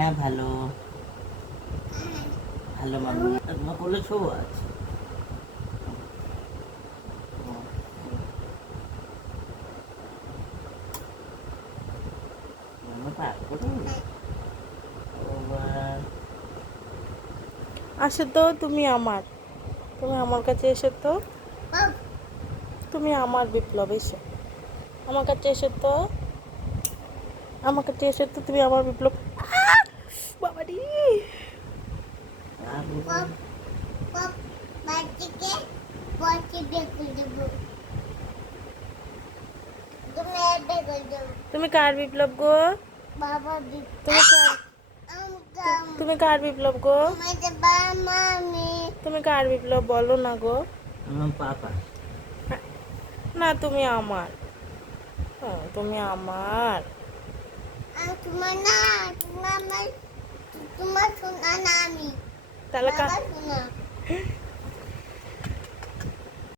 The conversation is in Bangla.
হ্যাঁ ভালো ভালো মাম্মি তোমার কোলে ছবি আছে মামা পাক করে ওভার আসো তো, তুমি আমার কাছে এসো তো। তুমি আমার বিপ্লব, এসো আমার কাছে এসো তো। আমার কাছে এসো তো, তুমি আমার বিপ্লব। বাবারি, আর তুমি কার বিপ্লব গো? তুমি কার তুমি কার বিপ্লব গো? তুমি কার বিপ্লব বলো না গো? আমার পাপা না, তুমি আমার। তুমি আমার। তোমার না, তোমার শোনা না আমি তাহলে বাবা শোনা